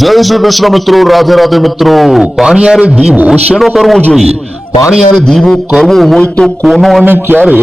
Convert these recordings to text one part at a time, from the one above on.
જય શ્રી કૃષ્ણ મિત્રો, રાધે રાધે મિત્રો। પાણીયારે દીવો શેનો કરવો જોઈએ? પાણીયારે દીવો કરવો હોય તો કોનો અને ક્યારે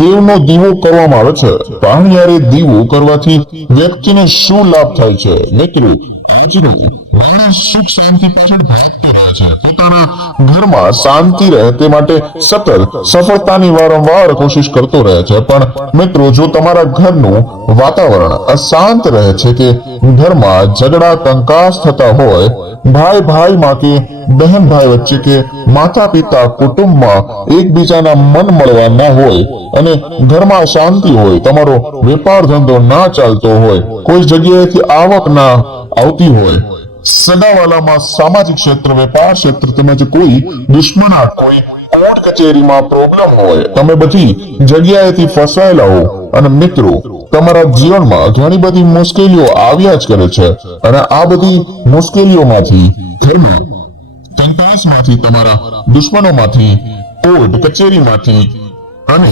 દેવનો દીવો કરવામાં આવે છે? પાણીયારે દીવો કરવાથી વ્યક્તિને શું લાભ થાય છે? મિત્રો, માણસ સુખ શાંતિ પાછળ ભાગતો રહે છે, પોતાના ઘરમાં શાંતિ રહે તે માટે સતત સફળતાની વારંવાર કોશિશ કરતો રહે છે। પણ મિત્રો, જો તમારા ઘરનું વાતાવરણ અશાંત રહે છે કે ઘરમાં ઝઘડા કંકાસ થતા હોય, ભાઈ ભાઈમાં કે બહેન ભાઈ વચ્ચે કે માતા પિતા કુટુંબમાં એકબીજાના મન મળવા ના હોય અને ઘરમાં શાંતિ હોય, તમારો વેપાર ધંધો ના ચાલતો હોય, કોઈ જગ્યાએથી આવક ના આવતી હોય, સગાવાલામાં સામાજિક ક્ષેત્ર વેપાર ક્ષેત્ર તેમજ કોઈ દુશ્મનાટ કોઈ કોર્ટ કચેરીમાં પ્રોબ્લેમ હોય, તમે બધી જગ્યાએથી ફસાયેલા હો અને મિત્રો તમારા જીવનમાં ઘણી બધી મુશ્કેલીઓ આવ્યા જ કરે છે અને આ બધી મુશ્કેલીઓમાંથી ઘરમાં કંકાસમાંથી તમારા દુશ્મનોમાંથી કોર્ટ કચેરીમાંથી અને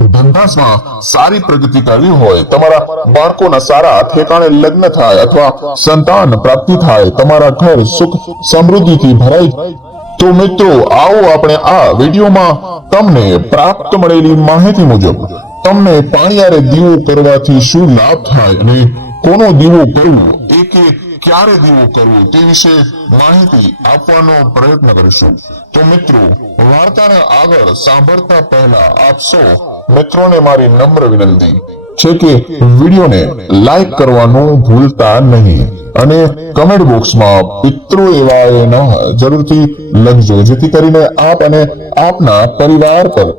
ધંધામાં સારી પ્રગતિ કરવી હોય, તમારા બાળકોના સારા ઠેકાણે લગ્ન થાય અથવા સંતાન પ્રાપ્તિ થાય, તમારા ઘર સુખ સમૃદ્ધિથી ભરાય, તો મિત્રો આવો આપણે આ વિડીયોમાં તમને પ્રાપ્ત મળેલી માહિતી મુજબ તમને પાણીયારે દીવો કરવાથી શું લાભ થાય અને કોનો દીવો કરવો, કે ક્યારે દીવો કરવો તે વિશે માહિતી આપવાનો પ્રયત્ન કરીશું। તો મિત્રો, વાર્તાને આગળ સાંભળતા પહેલા આપ સૌ મિત્રોને મારી નમ્ર વિનંતી છે કે વિડીયોને લાઈક કરવાનું ભૂલતા નહીં અને કમેન્ટ બોક્સમાં પિતૃ એવાય ન જરૂરથી લખજો, જેથી કરીને આપ અને આપના પરિવાર પર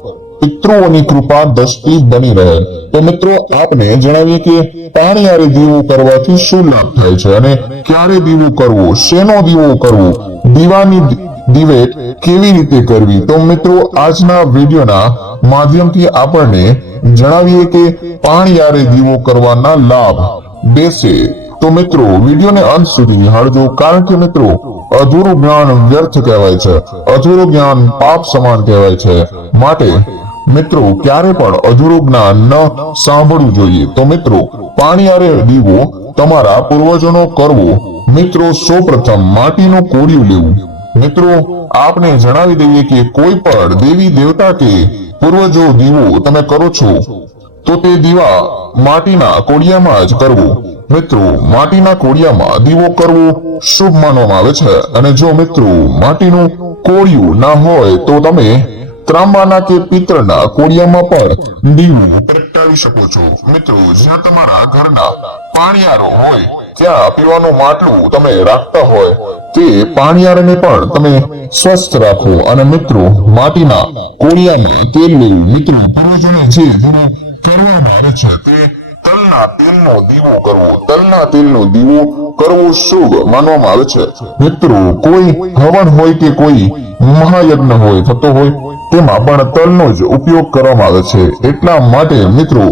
પિતૃઓની કૃપા દ્રષ્ટિ બની રહે। તો મિત્રો, આપને જણાવીએ કે પાણીયારે દીવો કરવાથી શું લાભ થાય છે અને ક્યારે દીવો કરવો, શેનો દીવો કરવો, દીવાની દિવેટ કેવી રીતે કરવી। તો મિત્રો, આજના વિડીયોના માધ્યમથી આપણને જણાવીએ કે પાણીયારે દીવો કરવાના લાભ બેસે। તો મિત્રો, વિડીયોને અંત સુધી નિહાળજો, કારણ કે મિત્રો અધૂરું જ્ઞાન વ્યર્થ કહેવાય છે, અધૂરું જ્ઞાન પાપ સમાન કહેવાય છે, માટે મિત્રો ક્યારે પણ અધૂરું જ્ઞાન ન સાંભળવું જોઈએ। તો મિત્રો, પાણીયારે દીવો તમારા પૂર્વજોનો કરવો। મિત્રો, સૌપ્રથમ માટીનું કોડિયું લેવું। મિત્રો, આપને જણાવી દઈએ કે કોઈ પણ દેવી દેવતા કે પૂર્વજો દીવો તમે કરો છો તો તે દીવા માટીના કોડિયામાં જ કરવો। મિત્રો, માટીના કોડિયામાં દીવો કરવો શુભ માનવામાં આવે છે અને જો મિત્રો માટીનું કોડિયું ના હોય તો તમે ત્રાંબાના કે પિત્તળના કોડિયામાં પણ દીવો પ્રગટાવી શકો છો। મિત્રો, જ્યાં તમારા ઘરના પાણીયારો હોય ત્યાં પીવાનું માટલું તમે રાખતા હોય તે પાણીયારને પણ તમે સ્વસ્થ રાખો અને મિત્રો માટીના કોડિયામાં તેલ લેવું। મિત્રો, પૂર્વજોને જે કરવામાં આવે છે તે તલના તેલનો દીવો કરવો, તલના તેલનો દીવો કરવો શુભ માનવામાં આવે છે। મિત્રો, કોઈ હવન હોય કે કોઈ મહાયજ્ઞ હોય થતો હોય તેમાં પણ તલનો જ ઉપયોગ કરવામાં આવે છે, એટલા માટે મિત્રો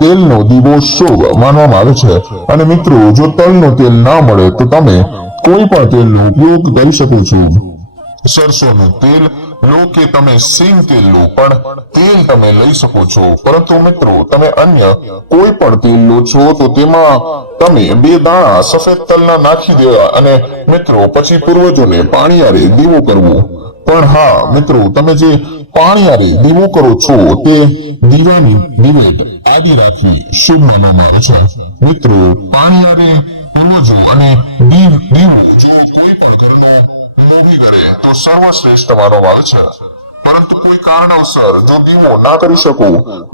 તેલનો દીવો શુભ માનવામાં આવે છે। અને મિત્રો, જો તલનો તેલ ના મળે તો તમે કોઈ પણ તેલનો ઉપયોગ કરી શકો છો। સરસોનું તેલ લો કે તમે સિંગ તેલ લો, પણ તેલ તમે લઈ શકો છો, પરંતુ મિત્રો તમે અન્ય કોઈ પણ તેલ લો છો તો તેમાં તમે 2 દાણા સફેદ તલના નાખી દેવા અને મિત્રો પછી પૂર્વજોને પાણીયારે દીવો કરવો। પણ હા મિત્રો, તમે જે પાણીયારે દીવો કરો છો તે દીવાની દિવેટ આદિ રાખવી શુભ માનવામાં આવે છે। મિત્રો, પાણીયારે પૂર્વજો અને દીવો જો કોઈ પણ ઘરનો મોભી કરે તો સર્વશ્રેષ્ઠ માનવામાં આવે છે, પરંતુ કોઈ કારણોસર જો દીવો ના કરી શકો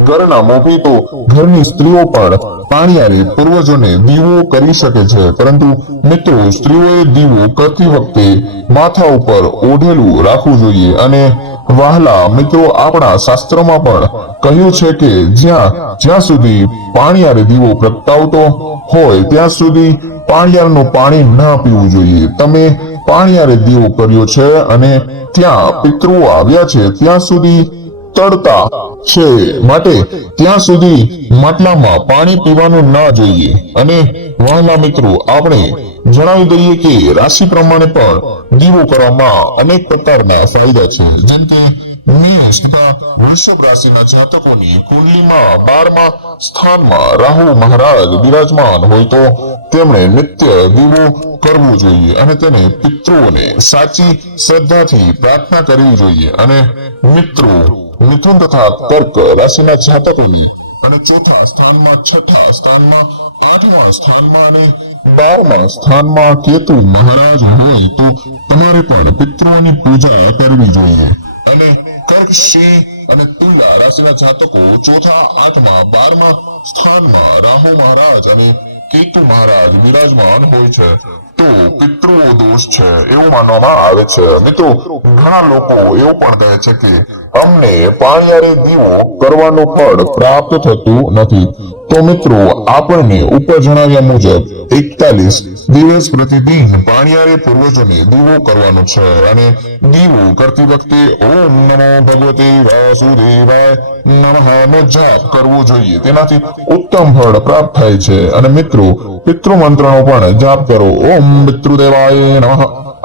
ઘરના મોભી તો ઘરની સ્ત્રીઓ પણ પાણીયારે પૂર્વજોને દીવો કરી શકે છે, પરંતુ મિત્રો સ્ત્રીઓએ દીવો કરતી વખતે માથા ઉપર ઓઢેલું રાખવું જોઈએ। અને વહાલા મિત્રો, આપણા શાસ્ત્રોમાં પણ કહ્યું છે કે જ્યાં સુધી પાણીયારે દીવો પ્રગટાવતો હોય ત્યાં સુધી પાણીયારનું પાણી ના પીવું જોઈએ। તમે પાણીયારે દીવો કર્યો છે અને ત્યાં પિતૃઓ આવ્યા છે ત્યાં સુધી તળતા છે, માટે ત્યાં સુધી માટલામાં પાણી પીવાનું ના જોઈએ। અને વહાલા મિત્રો, આપણે જણાવી દઈએ કે રાશિ પ્રમાણે પણ દીવો કરવામાં અનેક પ્રકારના ફાયદા છે, જેમ કે મેષ તથા વૃષભ રાશિના જાતકોની કુંડલીમાં 12મા સ્થાનમાં રાહુ મહારાજ બિરાજમાન હોય તો તેમણે નિત્ય દીવો કરવો જોઈએ અને તેને પિતૃઓને સાચી શ્રદ્ધાથી પ્રાર્થના કરવી જોઈએ. અને મિત્રો, મિથુન તથા કર્ક રાશિના જાતકોની અને ચોથા સ્થાનમાં, છઠ્ઠા સ્થાનમાં, આઠમા સ્થાનમાં અને 12મા સ્થાનમાં કેતુ મહારાજ હોય તો તમારે પણ પિતૃઓની પૂજા કરવી જોઈએ. અને કર્ક, સિંહ અને તુલા રાશિના જાતકો ચોથા, આઠમા, 12મા સ્થાનમાં રાહુ મહારાજ અને કેતુ મહારાજ વિરાજમાન હોય છે તો પિતૃઓ દોષ છે એવું માનવામાં આવે છે. મિત્રો, ઘણા લોકો એવું પણ કહે છે કે અમને પાણીયારે દીવો કરવાનું ફળ પ્રાપ્ત થતું નથી. તો મિત્રો, આપણને ઉપર જણાવ્યા મુજબ 41 દિવસ પ્રતિદિન પાણીયારે પૂર્વજોને દીવો કરવાનો છે અને દીવો કરતી વખતે ઓમ નમો ભગવતે વાસુદેવાય નમઃ નો જાપ કરવો જોઈએ. તેનાથી ઉત્તમ ફળ પ્રાપ્ત થાય છે. અને મિત્રો, પિતૃ મંત્રનો પણ જાપ કરો. ઓમ પિતૃદેવાય નમઃ.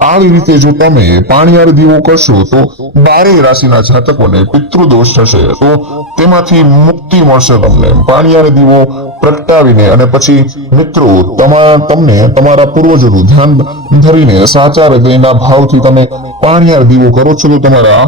આવી રીતે જો તમે પાણીયાર દીવો કરશો તો 12 રાશિના જાતકોને પિતૃ દોષ થશે તો તેમાંથી મુક્તિ મળશે તમને. પાણીયાર દીવો પ્રગટાવીને અને પછી મિત્રો તમને તમારા પૂર્વજોનું ધ્યાન ધરીને સાચા હૃદયના ભાવથી તમે પાણીયાર દીવો કરો છો તો તમારા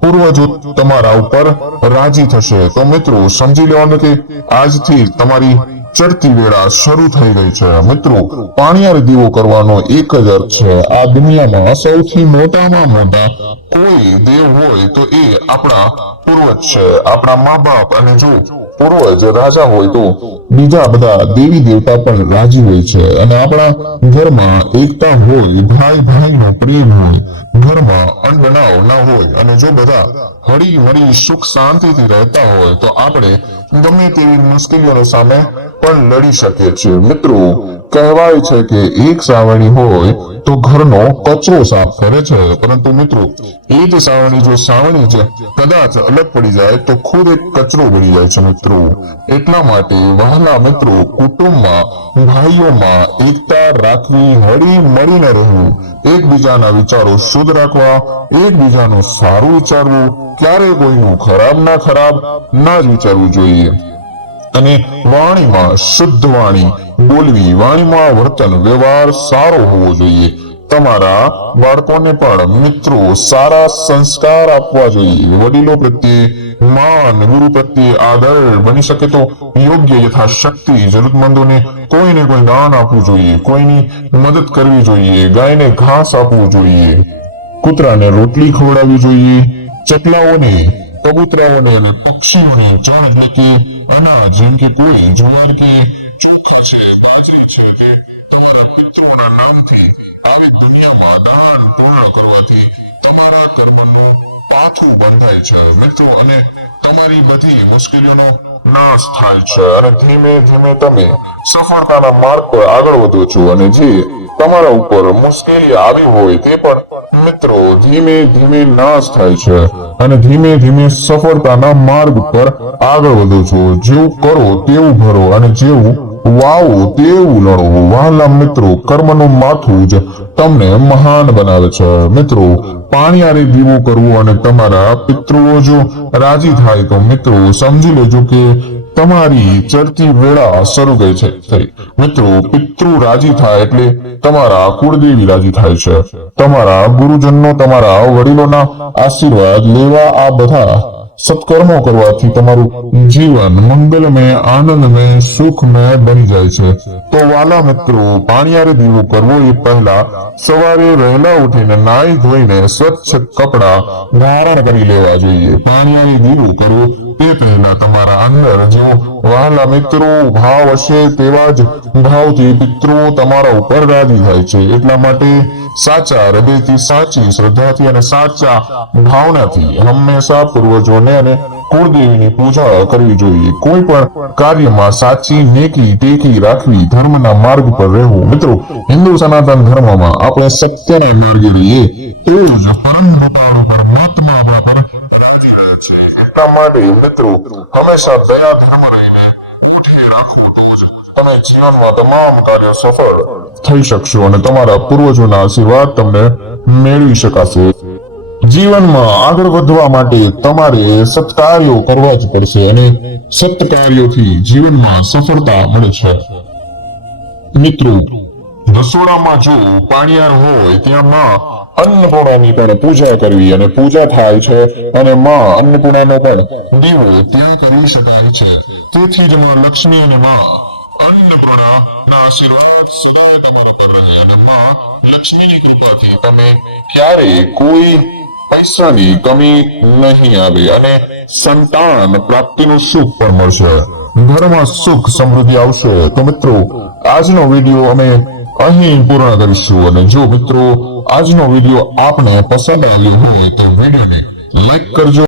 પૂર્વજો તમારા ઉપર રાજી થશે. તો મિત્રો, સમજી લેવાનું કે આજથી તમારી ચડતી વેળા શરૂ થઈ ગઈ છે. મિત્રો, પાણીયાર દીવો કરવાનો એક જ અર્થ છે. આ દુનિયામાં સૌથી મોટામાં મોટા કોઈ દેવ હોય તો એ આપણા પૂર્વજ છે, આપણા મા બાપ. અને જો પૂર્વજ રાજા હોય તો બીજા બધા દેવી દેવતા પણ રાજી હોય છે. અને આપણા ઘરમાં એકતા હોય, ભાઈ ભાઈનો પ્રેમ હોય, ઘરમાં અણબનાવ ના હોય અને જો બધા હળી મળી સુખ શાંતિથી રહેતા હોય તો આપણે ગમે તેવી મુશ્કેલીઓ સામે પણ લડી શકીએ છીએ. મિત્રો, કહેવાય છે કે એક સાવરણી હોય તો ઘરનો કચરો સાફ કરે છે, પરંતુ મિત્રો એ જ સાવરણી જો સાવરણી છે કદાચ અલગ પડી જાય તો ખુદ એક કચરો બની જાય છે. મિત્રો, એટલા માટે વહાલા મિત્રો, કુટુંબમાં, ભાઈઓમાં એકતા રાખવી, હળી મળીને રહેવું, એકબીજાના વિચારો શુદ્ધ રાખવા, એકબીજાનું સારું વિચારવું, ક્યારેય કોઈનું ખરાબ ના જ વિચારવું જોઈએ. અને વાણીમાં શુદ્ધ વાણી બોલવી, વાણીમાં વર્તન વ્યવહાર સારો હોવો જોઈએ. તમારા બાળકોને પણ મિત્રો સારા સંસ્કાર આપવા જોઈએ. વડીલો પ્રત્યે માન, ગુરુ પ્રત્યે આદર, બની શકે તો યોગ્ય યથાશક્તિ જરૂરતમંદોને કોઈને કોઈ દાન આપવું જોઈએ, કોઈની મદદ કરવી જોઈએ, ગાયને ઘાસ આપવું જોઈએ, કૂતરાને રોટલી ખવડાવવી જોઈએ, ચકલાઓને, કબૂતરાઓને અને પક્ષીઓને જળ એટલે કે અનાજ જેમ કે કોઈ જુવાર કે ચોખા છે, બાજરી છે કે તમારા પિતૃઓના નામથી આવી દુનિયામાં દાન પૂર્ણ કરવાથી તમારા કર્મનું પાથું બંધાય છે મિત્રો. અને તમારી બધી મુશ્કેલીઓનો નાશ થાય છે અને ધીમે ધીમે તમે સફળતાના માર્ગ પર આગળ વધો છો. અને જે તમારા ઉપર મુશ્કેલી આવી હોય તે પણ મિત્રો ધીમે ધીમે નાશ થાય છે અને ધીમે ધીમે સફળતાના માર્ગ પર આગળ વધો છો. જેવું કરો તેવું ભરો અને જેવું વાવો તેવું લડો. વહાલા મિત્રો, કર્મનું માથું જ તમને મહાન બનાવે છે. મિત્રો, પાણીયારે દીવો કરવો અને તમારા પિતૃઓ જો રાજી થાય તો મિત્રો સમજી લેજો કે તમારી ચડતી વેળા શરૂ ગઈ છે. મિત્રો, પિતૃ રાજી થાય એટલે તમારા કુળદેવી રાજી થાય છે. તમારા ગુરુજનો, તમારા વડીલોના આશીર્વાદ લેવા આ બધા સત્કર્મો કરવાથી તમારું જીવન મંગલમય, આનંદમય, સુખમય બની જાય છે. તો વાલા મિત્રો, પાણીયારે દીવો કરવો એ પહેલા સવારે વહેલા ઉઠીને નાઈ ધોઈને સ્વચ્છ કપડા ધારણ કરી લેવા જોઈએ. પાણીયારે દીવો કરવો તે પહેલા તમારા અંદર જેવો વહાલા મિત્રો ભાવ હશે તેવા જ ભાવથી પિતૃઓ તમારા ઉપર રાજી થાય છે. એટલા માટે સાચા હૃદયથી, સાચી શ્રદ્ધાથી અને સાચા ભાવનાથી હંમેશા પૂર્વજોને અને કુળદેવીની પૂજા કરવી જોઈએ. કોઈ પણ કાર્યમાં સાચી નેકી ટેકી રાખવી, ધર્મના માર્ગ પર રહેવું. મિત્રો, હિન્દુ સનાતન ધર્મમાં આપણે સત્યના માર્ગે રહીએ તો જ પરમ પિતા પરમાત્મા આપણા પર રાજી રહે છે. એટલા માટે મિત્રો હંમેશા દયા ધર્મ રહીને મુઠ્ઠી રાખવું તો જ તમે જીવનમાં તમામ કાર્યો સફળ થઈ શકશો અને તમારા પૂર્વજોના આશીર્વાદ તમને મેળવી શકાશે. જીવનમાં આગળ વધવા માટે તમારે સત્કાર્યો કરવા જ પડશે અને સત્કાર્યોથી જીવનમાં સફળતા મળે છે મિત્રો રસોડામાં જો પાણીયાર હોય ત્યાં માં અન્નપૂર્ણાની પણ પૂજા કરવી અને પૂજા થાય છે અને માં અન્નપૂર્ણાનો પણ દીવો ત્યાં કરી શકાય છે તેથી જ માં લક્ષ્મી અને માં અન્નપૂર્ણા ના આશીર્વાદ સદાય તમારા પર રહે અને માં લક્ષ્મીની કૃપાથી તમે ક્યારેય કોઈ પૈસાની કમી નહીં આવે અને સંતાન પ્રાપ્તિનું સુખ પણ મળશે ઘરમાં સુખ સમૃદ્ધિ આવશે તો મિત્રો આજનો વિડીયો અમે અહીં પૂર્ણ કરીશું અને જો મિત્રો આજનો વિડીયો આપને પસંદ આવ્યો હોય તો વિડીયોને લાઈક કરજો